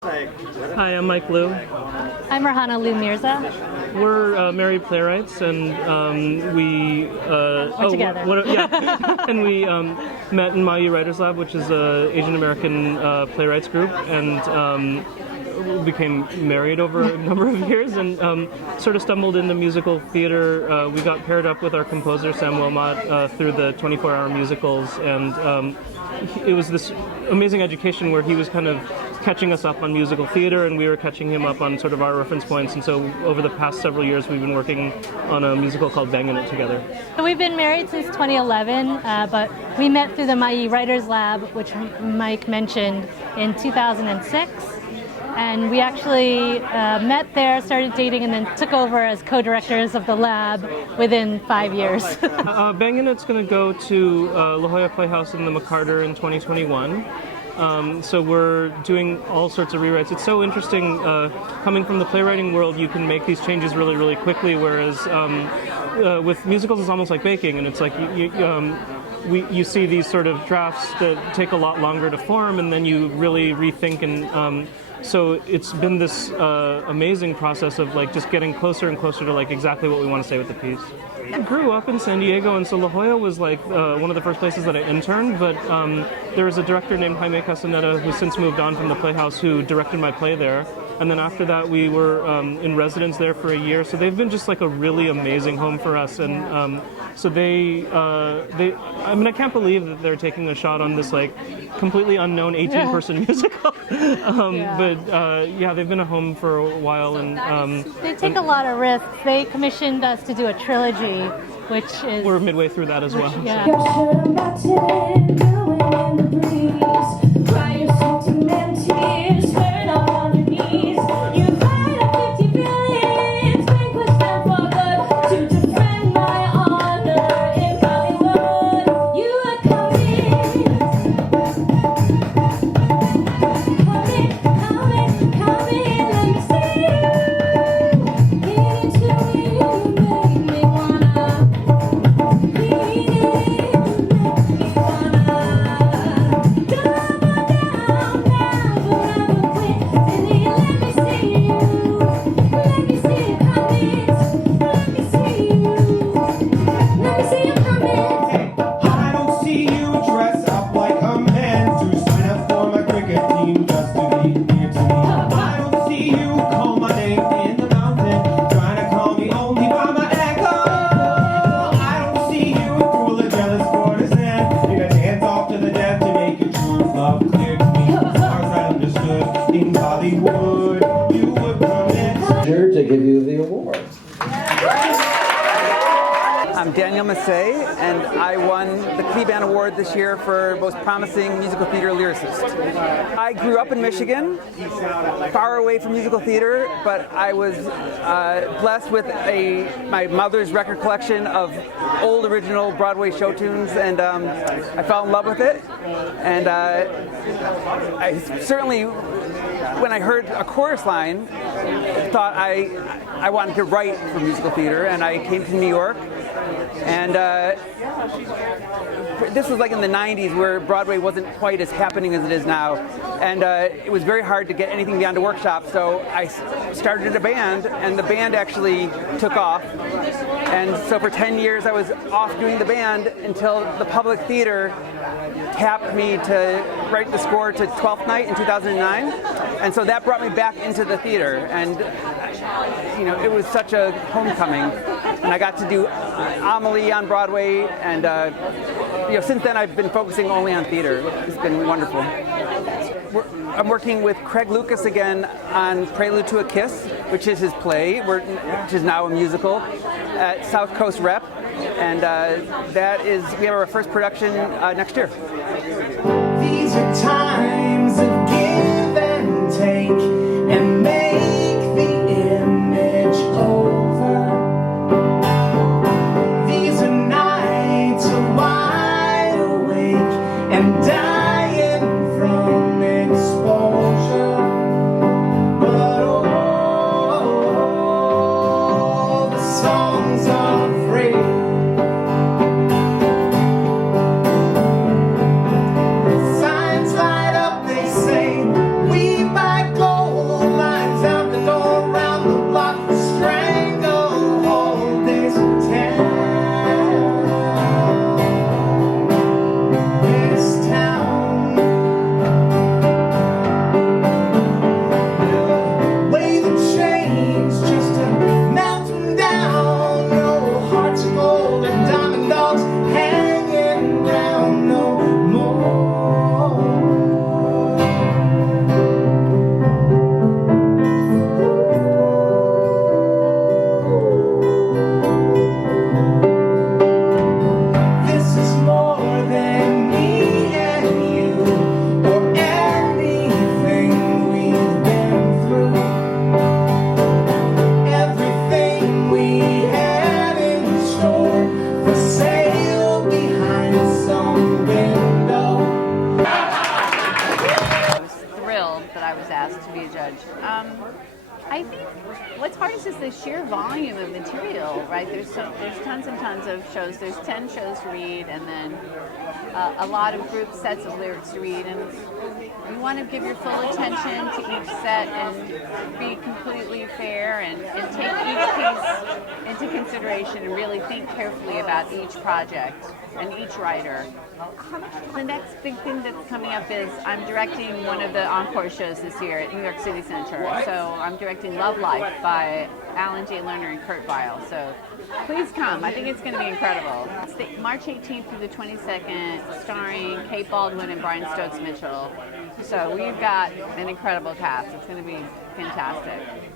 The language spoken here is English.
Hi, I'm Mike Liu. I'm Rahana Lou Mirza. We're married playwrights, and we together. And we met in Mayi Writers Lab, which is a Asian American playwrights group, and we became married over a number of years, and sort of stumbled into musical theater. We got paired up with our composer Sam Wilmot through the 24-hour musicals, and it was this amazing education where he was kind of catching us up on musical theater, and we were catching him up on sort of our reference points. And so over the past several years, we've been working on a musical called Bangin' It together. So we've been married since 2011, but we met through the Mayi Writers Lab, which Mike mentioned, in 2006. And we actually met there, started dating, and then took over as co-directors of the lab within 5 years. Bangin' It's going to go to La Jolla Playhouse in the McCarter in 2021. So we're doing all sorts of rewrites. It's so interesting, coming from the playwriting world, you can make these changes really, really quickly, whereas with musicals it's almost like baking, and it's like you see these sort of drafts that take a lot longer to form, and then you really rethink, and so it's been this amazing process of like just getting closer and closer to like exactly what we want to say with the piece. I grew up in San Diego, and so La Jolla was like one of the first places that I interned, but there was a director named Jaime Castaneda who since moved on from the Playhouse who directed my play there. And then after that, we were in residence there for a year. So they've been just like a really amazing home for us. And so I mean, I can't believe that they're taking a shot on this like completely unknown 18-person musical. But yeah, they've been a home for a while. And they take a lot of risks. They commissioned us to do a trilogy, which is... We're midway through that as well. Yeah. To give you the award. I'm Daniel Massey, and I won the Kleban Award this year for Most Promising Musical Theater Lyricist. I grew up in Michigan, far away from musical theater, but I was blessed with my mother's record collection of old original Broadway show tunes, and I fell in love with it. And I certainly, when I heard a chorus line, thought I wanted to write for musical theater, and I came to New York. And this was like in the 90s, where Broadway wasn't quite as happening as it is now. And it was very hard to get anything beyond a workshop, so I started a band, and the band actually took off. And so for 10 years I was off doing the band until the Public Theater tapped me to write the score to Twelfth Night in 2009. And so that brought me back into the theater. And you know, it was such a homecoming. And I got to do Amelie on Broadway, and you know, since then I've been focusing only on theater. It's been wonderful. I'm working with Craig Lucas again on Prelude to a Kiss, which is his play, which is now a musical, at South Coast Rep, and we have our first production next year. These are times of give and take, and make the image over. These are nights of wide awake and dying from exposure. But all the songs are free. be a judge? I think what's hard is just the sheer volume of material, right? There's tons and tons of shows. There's 10 shows to read, and then a lot of group sets of lyrics to read, and you want to give your full attention to each set and be completely fair and take each piece into consideration and really think carefully about each project and each writer. The next big thing that's coming up is I'm directing one of the encore shows this year at New York City Center. So I'm directing Love Life by Alan J. Lerner and Kurt Weill. So please come. I think it's going to be incredible. It's March 18th through the 22nd, starring Kate Baldwin and Brian Stokes Mitchell. So we've got an incredible cast. It's going to be fantastic.